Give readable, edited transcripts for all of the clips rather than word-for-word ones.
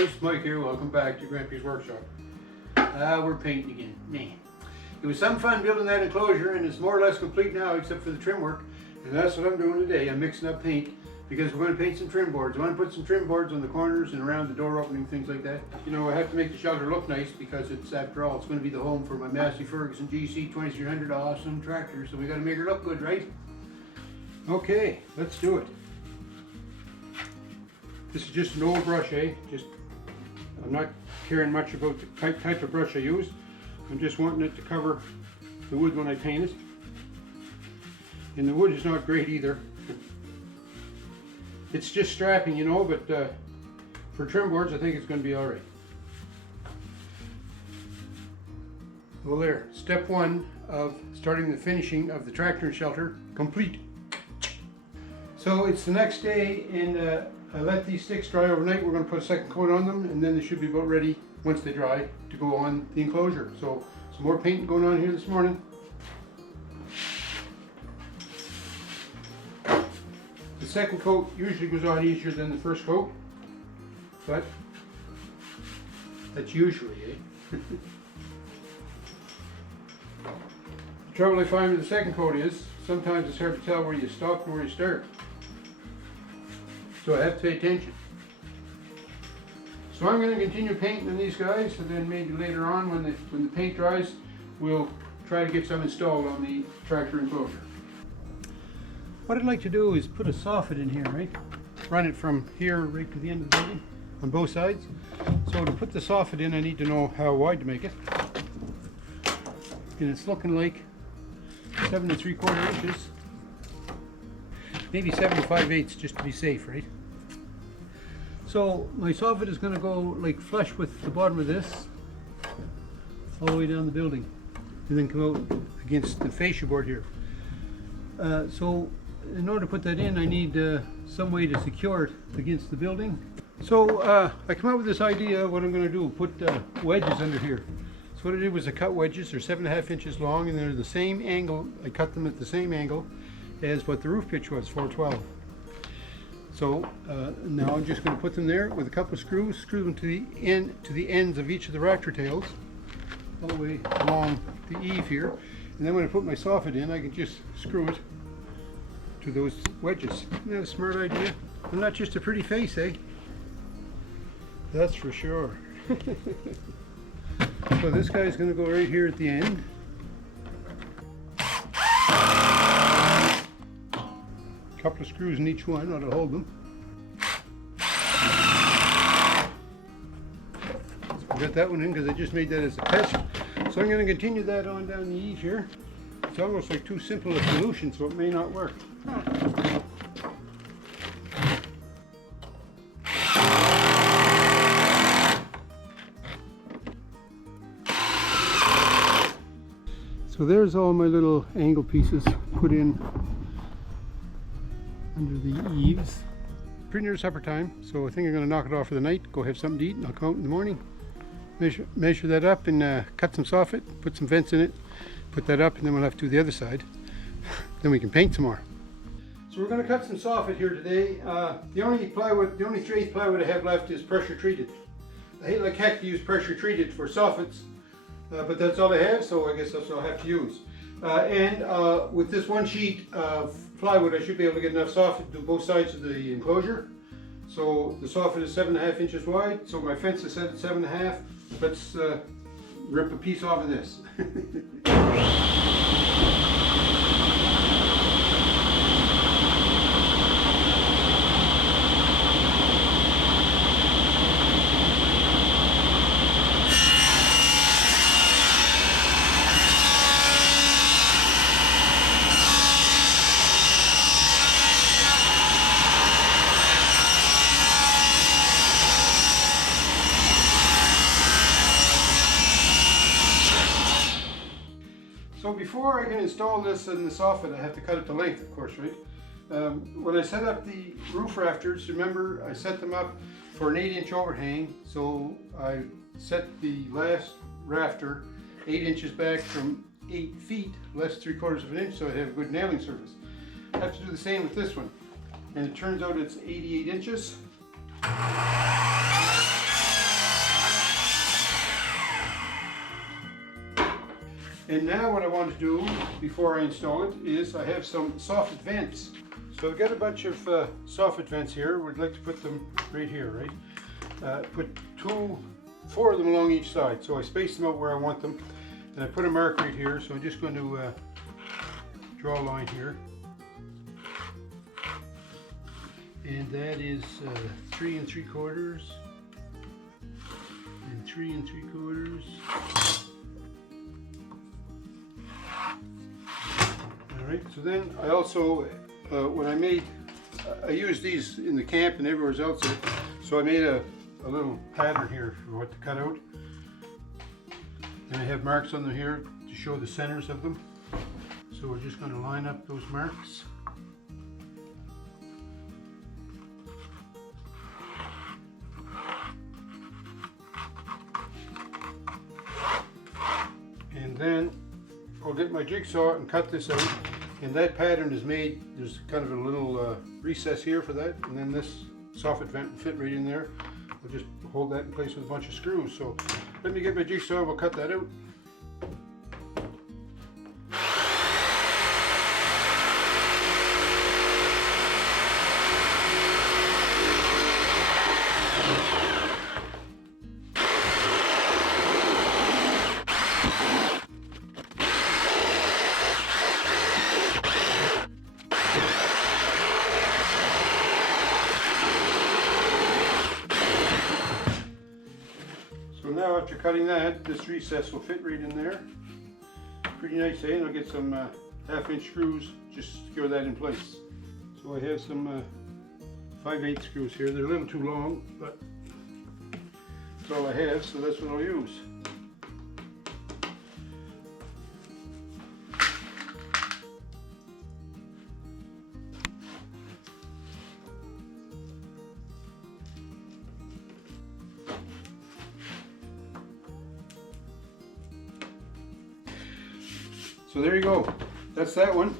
boys, Mike here. Welcome back to Grampie's workshop. We're painting again. Man, it was some fun building that enclosure, and it's more or less complete now except for the trim work. And that's what I'm doing today. I'm mixing up paint because we're going to paint some trim boards. I want to put some trim boards on the corners and around the door opening, things like that. You know, I have to make the shelter look nice because it's, after all, it's going to be the home for my Massey Ferguson GC 2300 awesome tractor. So we got to make her look good, right? Okay, let's do it. This is just an old brush, I'm not caring much about the type of brush I use. I'm just wanting it to cover the wood when I paint it. And the wood is not great either. It's just strapping, you know, but for trim boards I think it's going to be alright. Well, there, step one of starting the finishing of the tractor and shelter complete. So it's the next day, and I let these sticks dry overnight. We're going to put a second coat on them, and then they should be about ready once they dry to go on the enclosure. So some more painting going on here this morning. The second coat usually goes on easier than the first coat, but that's usually, The trouble I find with the second coat is sometimes it's hard to tell where you stop and where you start. So I have to pay attention. So I'm going to continue painting on these guys, and then maybe later on when the paint dries, we'll try to get some installed on the tractor enclosure. What I'd like to do is put a soffit in here, right? Run it from here right to the end of the building on both sides. So to put the soffit in, I need to know how wide to make it. And it's looking like 7 3/4 inches. Maybe 7 5/8 just to be safe, right? So my soffit is going to go like flush with the bottom of this all the way down the building and then come out against the fascia board here. So in order to put that in, I need some way to secure it against the building. So I come up with this idea of what I'm going to do, put wedges under here. So what I did was I cut wedges. They're 7 1/2 inches long, and they're the same angle. I cut them at the same angle as what the roof pitch was, 412. So now I'm just going to put them there with a couple of screws, screw them to the ends of each of the rafter tails, all the way along the eave here. And then when I put my soffit in, I can just screw it to those wedges. Isn't that a smart idea? And not just a pretty face, eh? That's for sure. So this guy's going to go right here at the end. Couple of screws in each one, that'll hold them. So got that one in because I just made that as a test. So I'm going to continue that on down the eave here. It's almost like too simple a solution, so it may not work. So there's all my little angle pieces put in under the eaves. Pretty near supper time, so I think I'm going to knock it off for the night, go have something to eat, and I'll come out in the morning, measure that up, and cut some soffit, put some vents in it, put that up, and then we'll have to do the other side. Then we can paint some more. So we're going to cut some soffit here today. The only 3/8 plywood I have left is pressure treated. I hate like heck to use pressure treated for soffits, but that's all I have, so I guess that's what I'll have to use. And with this one sheet of plywood, I should be able to get enough soffit to do both sides of the enclosure. So the soffit is 7 1/2 inches wide, so my fence is set at 7 1/2. Let's rip a piece off of this. So before I can install this in the soffit, I have to cut it to length, of course, right? When I set up the roof rafters, remember I set them up for an 8-inch overhang. So I set the last rafter 8 inches back from 8 feet, less 3/4 of an inch, so I have a good nailing surface. I have to do the same with this one. And it turns out it's 88 inches. And now what I want to do before I install it is I have some soffit vents. So I've got a bunch of soffit vents here. We'd like to put them right here, right? Put 4 of them along each side. So I space them out where I want them. And I put a mark right here. So I'm just going to draw a line here. And that is 3 3/4 and 3 3/4. Alright, so then I also, when I made, I used these in the camp and everywhere else, so I made a little pattern here for what to cut out. And I have marks on them here to show the centers of them. So we're just going to line up those marks. And then I'll get my jigsaw and cut this out. And that pattern is made, there's kind of a little recess here for that. And then this soffit vent will fit right in there. I'll just hold that in place with a bunch of screws. So let me get my jigsaw, we'll cut that out. Now after cutting that, this recess will fit right in there. Pretty nice, eh? And I'll get some 1/2" screws, just secure that in place. So I have some 5/8 screws here. They're a little too long, but that's all I have, so that's what I'll use. So there you go, that's that one.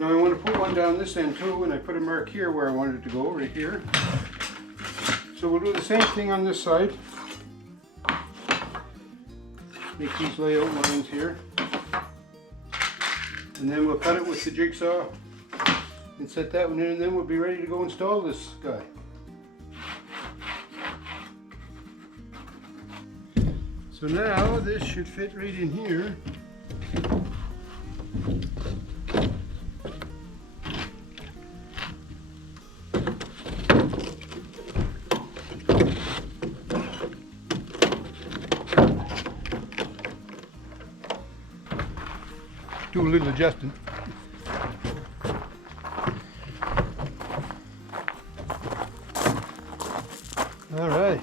Now I want to put one down this end too, and I put a mark here where I wanted it to go, right here. So we'll do the same thing on this side. Make these layout lines here. And then we'll cut it with the jigsaw and set that one in, and then we'll be ready to go install this guy. So now this should fit right in here. Do a little adjusting. All right.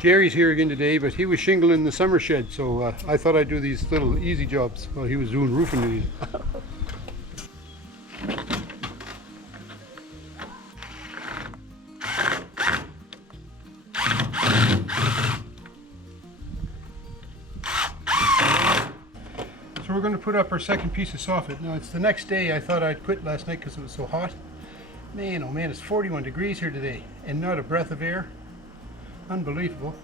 Jerry's here again today, but he was shingling the summer shed, so I thought I'd do these little easy jobs while he was doing roofing these. So we're going to put up our second piece of soffit. Now it's the next day. I thought I'd quit last night because it was so hot. Man, oh man, it's 41 degrees here today and not a breath of air. Unbelievable.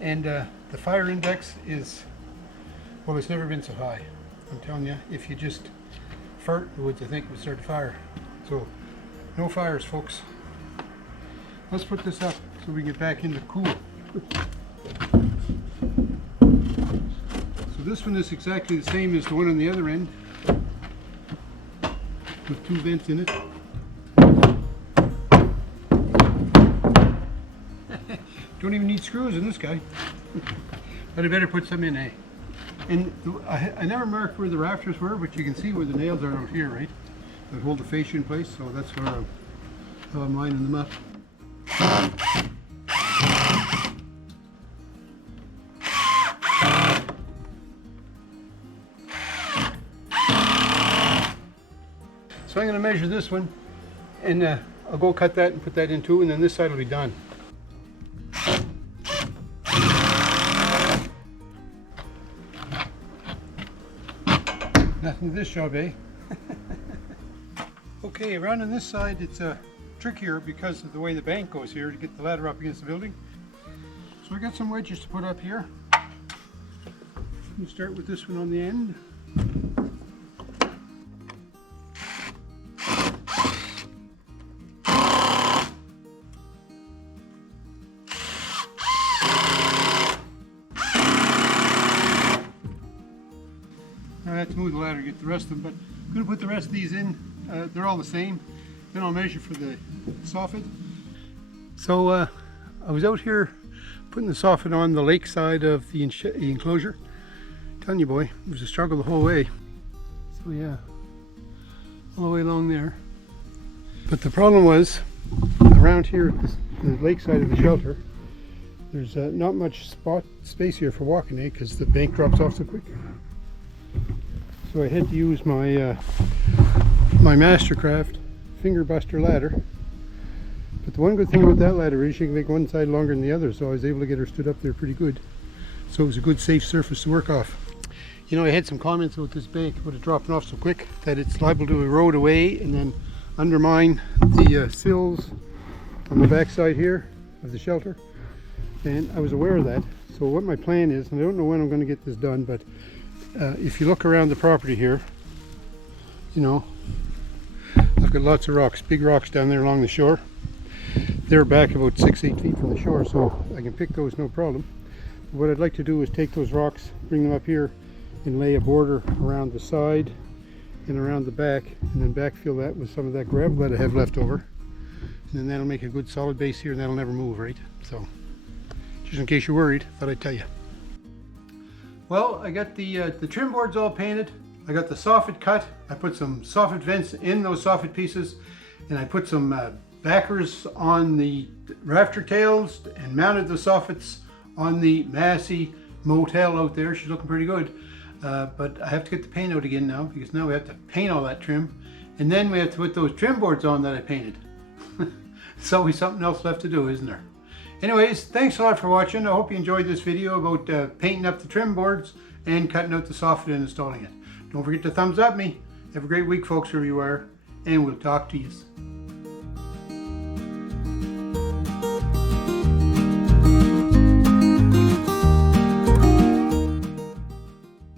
And the fire index is, well, it's never been so high. I'm telling you, if you just fart, the woods, I think, would start a fire. So no fires, folks. Let's put this up so we get back into cool. So this one is exactly the same as the one on the other end, with 2 vents in it. Don't even need screws in this guy. But I better put some in, eh? And I never marked where the rafters were, but you can see where the nails are out here, right? That hold the fascia in place, so that's where how I'm lining them up. So I'm going to measure this one, and I'll go cut that and put that in too, and then this side will be done. Nothing to this job, eh? Okay, around on this side it's trickier because of the way the bank goes here to get the ladder up against the building. So I got some wedges to put up here. You start with this one on the end. Now I have to move the ladder to get the rest of them, but I'm going to put the rest of these in. They're all the same. Then I'll measure for the soffit. So I was out here putting the soffit on the lake side of the enclosure. Telling you, boy, it was a struggle the whole way. So yeah, all the way along there. But the problem was, around here at the lake side of the shelter, there's not much space here for walking, because the bank drops off so quick. So I had to use my my Mastercraft finger buster ladder. But the one good thing about that ladder is you can make one side longer than the other, so I was able to get her stood up there pretty good. So it was a good safe surface to work off. You know, I had some comments about this bank, about it dropping off so quick that it's liable to erode away and then undermine the sills on the back side here of the shelter. And I was aware of that. So what my plan is, and I don't know when I'm going to get this done, but if you look around the property here, you know, I've got lots of rocks, big rocks down there along the shore. They're back about 6-8 feet from the shore, so I can pick those no problem. What I'd like to do is take those rocks, bring them up here, and lay a border around the side and around the back, and then backfill that with some of that gravel that I have left over. And then that'll make a good solid base here, and that'll never move, right? So, just in case you're worried, thought I'd tell you. Well, I got the trim boards all painted. I got the soffit cut. I put some soffit vents in those soffit pieces, and I put some backers on the rafter tails and mounted the soffits on the Massey Motel out there. She's looking pretty good. But I have to get the paint out again now, because now we have to paint all that trim, and then we have to put those trim boards on that I painted. It's always something else left to do, isn't there? Anyways, thanks a lot for watching. I hope you enjoyed this video about painting up the trim boards and cutting out the soffit and installing it. Don't forget to thumbs up me. Have a great week, folks, wherever you are, and we'll talk to you.